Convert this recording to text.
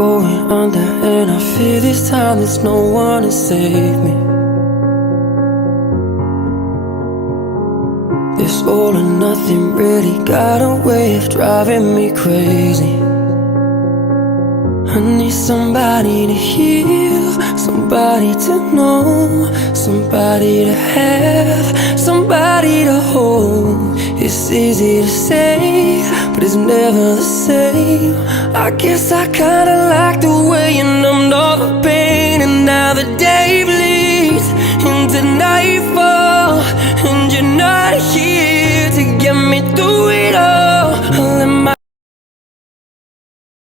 going under, and I fear this time there's no one to save me. This all or nothing really got a way of driving me crazy. I need somebody to heal, somebody to know, somebody to have, somebody to hold. It's easy to say, but it's never the same. I guess I kinda like the way